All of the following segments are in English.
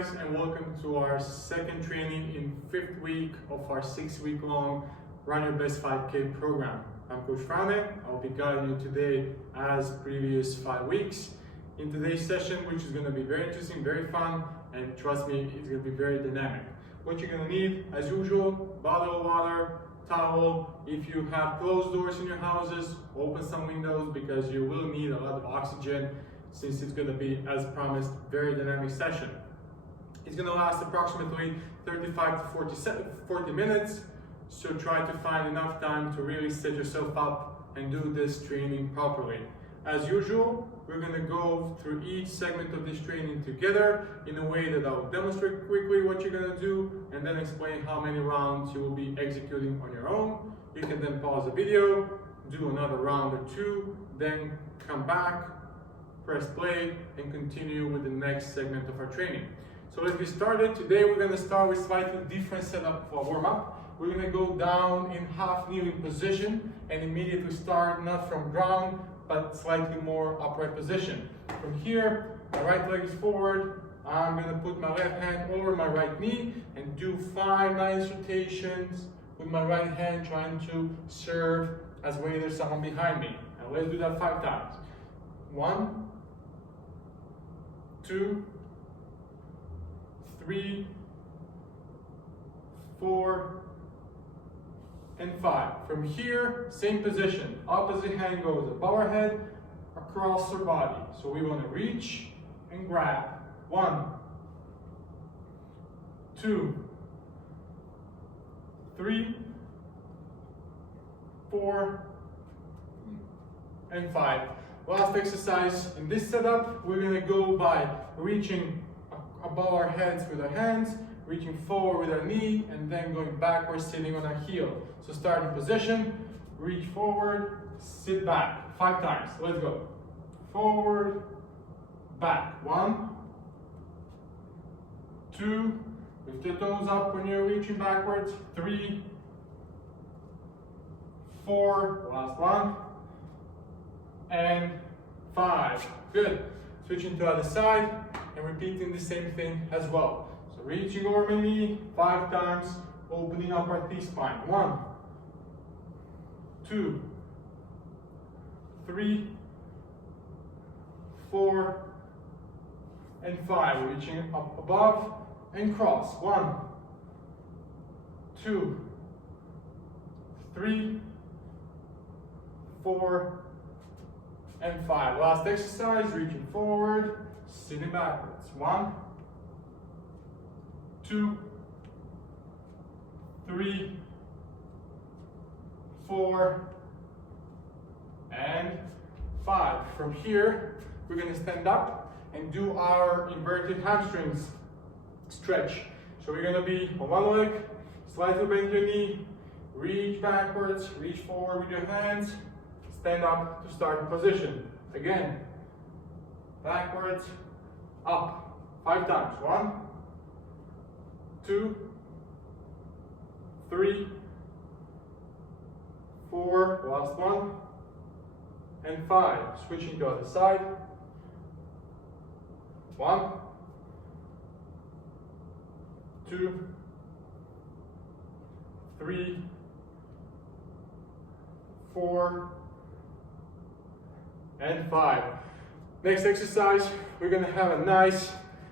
guys, and welcome to our second training in 5th week of our 6-week long Run Your Best 5K program. I'm Coach Frane. I'll be guiding you today as previous 5 weeks. In today's session, which is going to be very interesting, very fun, and trust me, it's going to be very dynamic. What you're going to need, as usual, bottle of water, towel. If you have closed doors in your houses, open some windows because you will need a lot of oxygen since it's going to be, as promised, very dynamic session. It's going to last approximately 35 to 40 minutes, so try to find enough time to really set yourself up and do this training properly. As usual, we're going to go through each segment of this training together in a way that I'll demonstrate quickly what you're going to do and then explain how many rounds you will be executing on your own. You can then pause the video, do another round or two, then come back, press play, and continue with the next segment of our training. So let's get started. Today we're going to start with slightly different setup for warm-up. We're going to go down in half kneeling position and immediately start not from ground but slightly more upright position. From here, my right leg is forward. I'm going to put my left hand over my right knee and do 5 nice rotations with my right hand, trying to serve as way there's someone behind me. And let's do that 5 times. 1, 2, 3, 4, and 5. From here, same position. Opposite hand goes above our head, across our body. So we want to reach and grab. 1, 2, 3, 4, and 5. Last exercise in this setup, we're going to go by reaching above our heads with our hands, reaching forward with our knee, and then going backwards, sitting on our heel. So starting position, reach forward, sit back. 5 times. Let's go. Forward, back. 1, 2, lift your toes up when you're reaching backwards. 3, 4, last one, and 5. Good. Switching to the other side and repeating the same thing as well. So reaching over my knee 5 times, opening up our T-spine. 1, 2, 3, 4, and 5. Reaching up above and cross. 1, 2, 3, 4, and 5. Last exercise, reaching forward, sitting backwards. 1, 2, 3, 4, and 5. From here, we're going to stand up and do our inverted hamstrings stretch. So we're going to be on one leg, slightly bend your knee, reach backwards, reach forward with your hands, stand up to starting position. Again, backwards, up. 5 times. 1, 2, 3, 4, last one, and 5. Switching to the other side. 1, 2, 3, 4, and 5. Next exercise, we're going to have a nice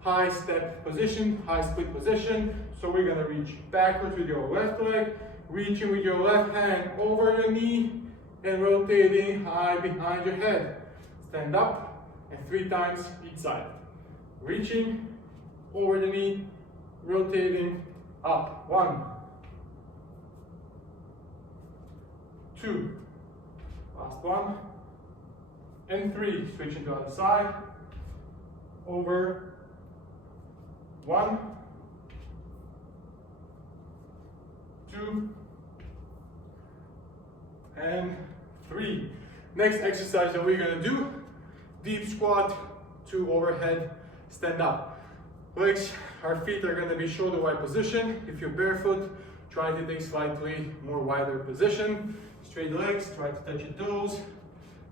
high step position, high split position. So we're going to reach backwards with your left leg, reaching with your left hand over your knee, and rotating high behind your head. Stand up, and 3 times each side. Reaching over the knee, rotating up. 1, 2, last one, and 3. Switching to the other side. Over. 1, 2, and 3. Next exercise that we're going to do, deep squat to overhead stand up. Legs, our feet are going to be shoulder wide position. If you're barefoot, try to take slightly more wider position. Straight legs, try to touch your toes.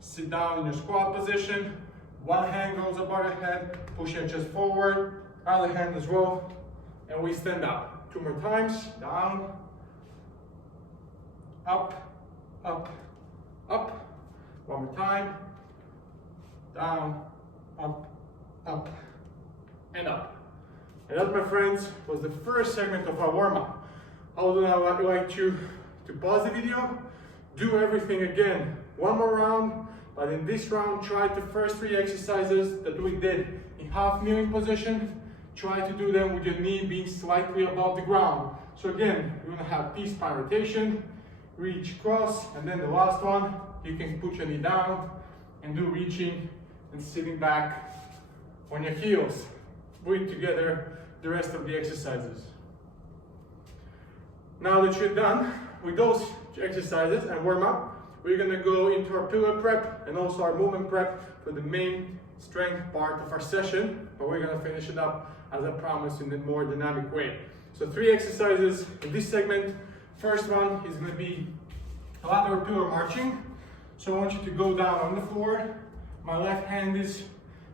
Sit down in your squat position. One hand goes above your head, push your chest forward, other hand as well, and we stand up. 2 more times, down, up, up, up. 1 more time, down, up, up, and up. And that, my friends, was the first segment of our warm-up. I would now like you to pause the video, do everything again, 1 more round, but in this round, try the first 3 exercises that we did in half kneeling position. Try to do them with your knee being slightly above the ground. So again, you're gonna have T-spine rotation, reach across, and then the last one, you can put your knee down and do reaching and sitting back on your heels. Put together the rest of the exercises. Now that you're done with those exercises and warm up, we're gonna go into our pillar prep and also our movement prep for the main strength part of our session, but we're gonna finish it up as I promised in a more dynamic way. So 3 exercises in this segment. First one is gonna be lateral pillar marching. So I want you to go down on the floor. My left hand is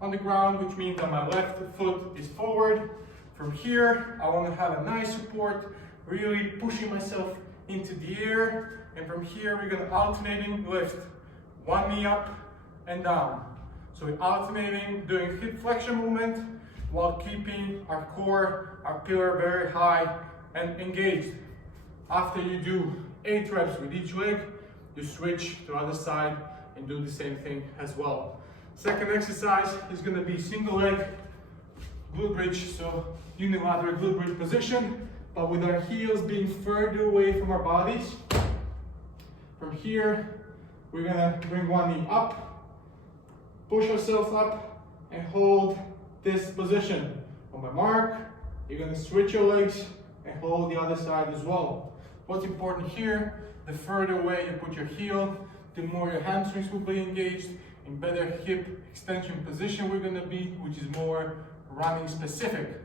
on the ground, which means that my left foot is forward. From here, I want to have a nice support, really pushing myself into the air. And from here, we're going to alternating lift. 1 knee up and down. So we're alternating, doing hip flexion movement while keeping our core, our pillar very high and engaged. After you do 8 reps with each leg, you switch to the other side and do the same thing as well. Second exercise is going to be single leg glute bridge, so unilateral glute bridge position, but with our heels being further away from our bodies. From here, we're going to bring 1 knee up, push ourselves up, and hold this position. On my mark, you're going to switch your legs and hold the other side as well. What's important here, the further away you put your heel, the more your hamstrings will be engaged, in better hip extension position we're going to be, which is more running specific.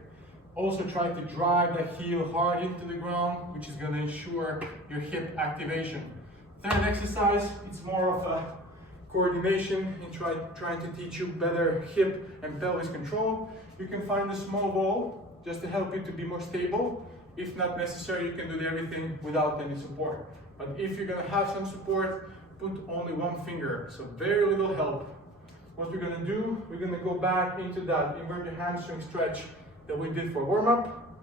Also try to drive that heel hard into the ground, which is going to ensure your hip activation. Third exercise, it's more of a coordination and trying to teach you better hip and pelvis control. You can find a small ball just to help you to be more stable. If not necessary, you can do everything without any support. But if you're going to have some support, put only 1 finger, so very little help. What we're going to do, we're going to go back into that inverted hamstring stretch that we did for warm-up.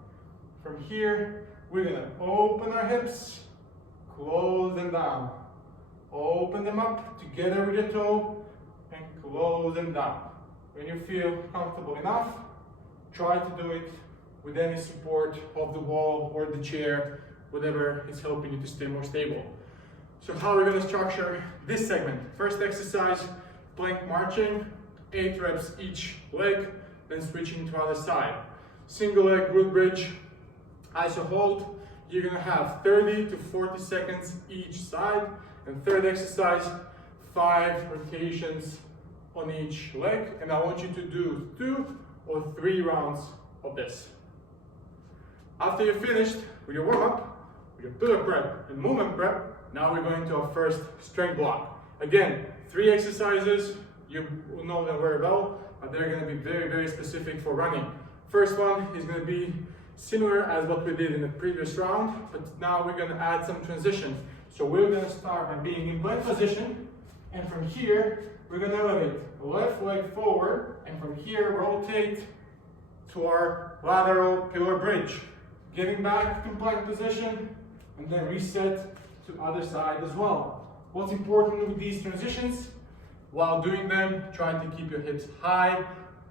From here, we're going to open our hips, close them down. Open them up together with your toe and close them down. When you feel comfortable enough, try to do it with any support of the wall or the chair, whatever is helping you to stay more stable. So how we're going to structure this segment. First exercise, plank marching, 8 reps each leg, then switching to other side. Single leg glute bridge, iso hold. You're going to have 30 to 40 seconds each side. And third exercise, 5 rotations on each leg. And I want you to do 2 or 3 rounds of this. After you're finished with your warm-up, with your pillar prep and movement prep, now we're going to our first strength block. Again, 3 exercises, you will know them very well, but they're going to be very, very specific for running. First one is going to be similar as what we did in the previous round, but now we're going to add some transitions. So we're going to start by being in plank position, and from here, we're going to elevate left leg forward, and from here, rotate to our lateral pillar bridge. Getting back to plank position, and then reset to other side as well. What's important with these transitions? While doing them, try to keep your hips high,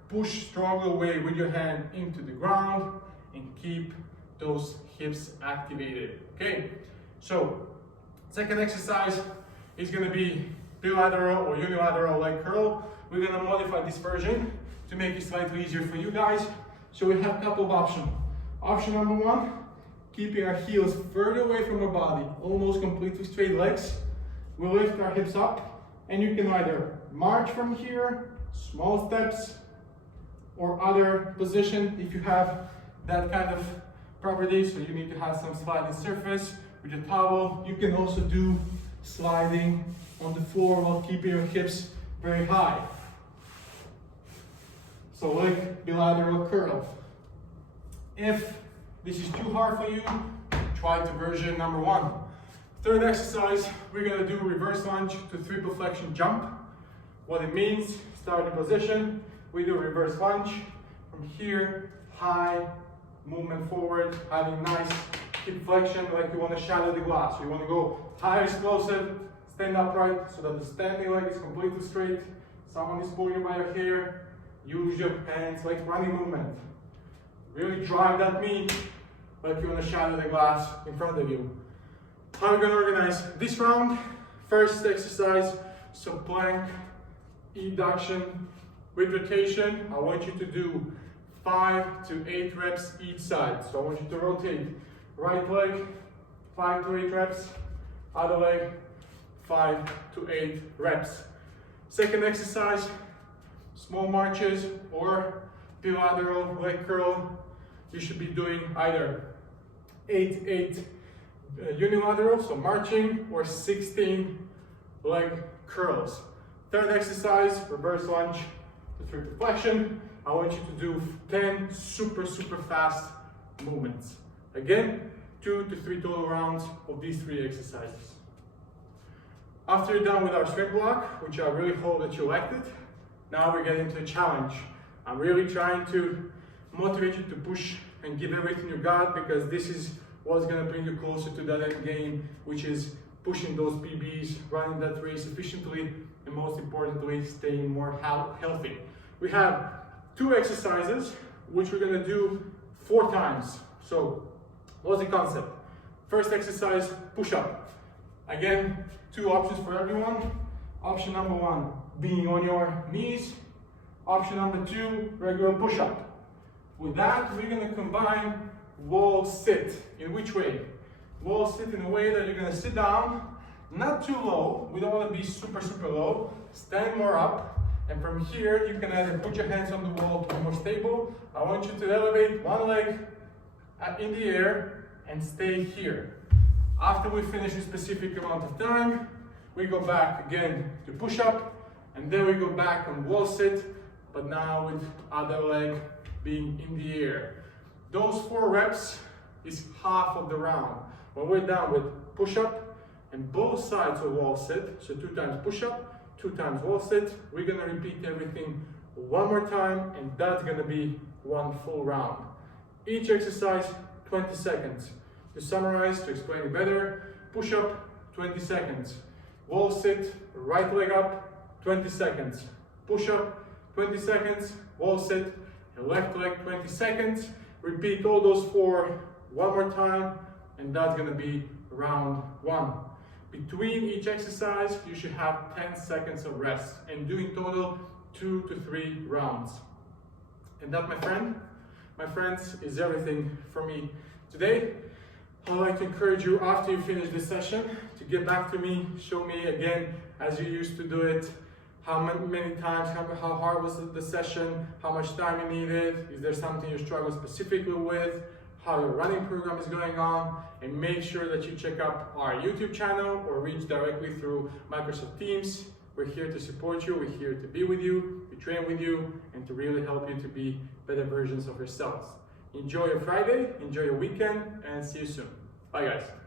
push strongly away with your hand into the ground, and keep those hips activated. Okay, so second exercise is going to be bilateral or unilateral leg curl. We're going to modify this version to make it slightly easier for you guys. So we have a couple of options. Option number 1, keeping our heels further away from our body, almost completely straight legs. We'll lift our hips up, and you can either march from here, small steps, or other position if you have that kind of property. So you need to have some sliding surface with your towel. You can also do sliding on the floor while keeping your hips very high. So leg bilateral curl. If this is too hard for you, try to version number 1. Third exercise, we're gonna do reverse lunge to triple flexion jump. What it means, starting position, we do reverse lunge. From here, high, movement forward, having nice hip flexion like you want to shadow the glass. So you want to go high explosive, stand upright so that the standing leg is completely straight. Someone is pulling you by your hair, use your hands like running movement. Really drive that knee like you want to shadow the glass in front of you. How are we going to organize this round? First exercise, so plank, induction with rotation. I want you to do 5 to 8 reps each side. So I want you to rotate right leg, 5 to 8 reps, other leg, 5 to 8 reps. Second exercise, small marches or bilateral leg curl. You should be doing either 8 unilateral, so marching, or 16 leg curls. Third exercise, reverse lunge to triple flexion. I want you to do 10 super fast movements. Again, 2 to 3 total rounds of these 3 exercises. After you're done with our strength block, which I really hope that you liked it, now we're getting to a challenge. I'm really trying to motivate you to push and give everything you got, because this is what's going to bring you closer to that end game, which is pushing those PBs, running that race efficiently, and most importantly, staying more healthy. We have 2 exercises, which we're going to do 4 times. So, what's the concept? First exercise, push-up. Again, 2 options for everyone. Option number 1, being on your knees. Option number 2, regular push-up. With that, we're going to combine wall sit. In which way? Wall sit in a way that you're going to sit down, not too low. We don't want to be super low. Stand more up. And from here, you can either put your hands on the wall to be more stable. I want you to elevate one leg in the air and stay here. After we finish a specific amount of time, we go back again to push up, and then we go back on wall sit, but now with other leg being in the air. Those 4 reps is half of the round. When we're done with push up and both sides of wall sit, so 2 times push up, 2 times wall sit, we're gonna repeat everything 1 more time, and that's gonna be 1 full round. Each exercise, 20 seconds. To summarize, to explain it better, push up, 20 seconds. Wall sit, right leg up, 20 seconds. Push up, 20 seconds. Wall sit, left leg, 20 seconds. Repeat all those 4 1 more time, and that's gonna be round 1. Between each exercise, you should have 10 seconds of rest, and do in total 2 to 3 rounds. And that, my friends, is everything for me today. I'd like to encourage you, after you finish this session, to get back to me, show me again, as you used to do it, how many times, how hard was the session, how much time you needed, is there something you struggle specifically with, how your running program is going on, and make sure that you check out our YouTube channel or reach directly through Microsoft Teams. We're here to support you, we're here to be with you, to train with you, and to really help you to be better versions of yourselves. Enjoy your Friday, enjoy your weekend, and see you soon. Bye guys.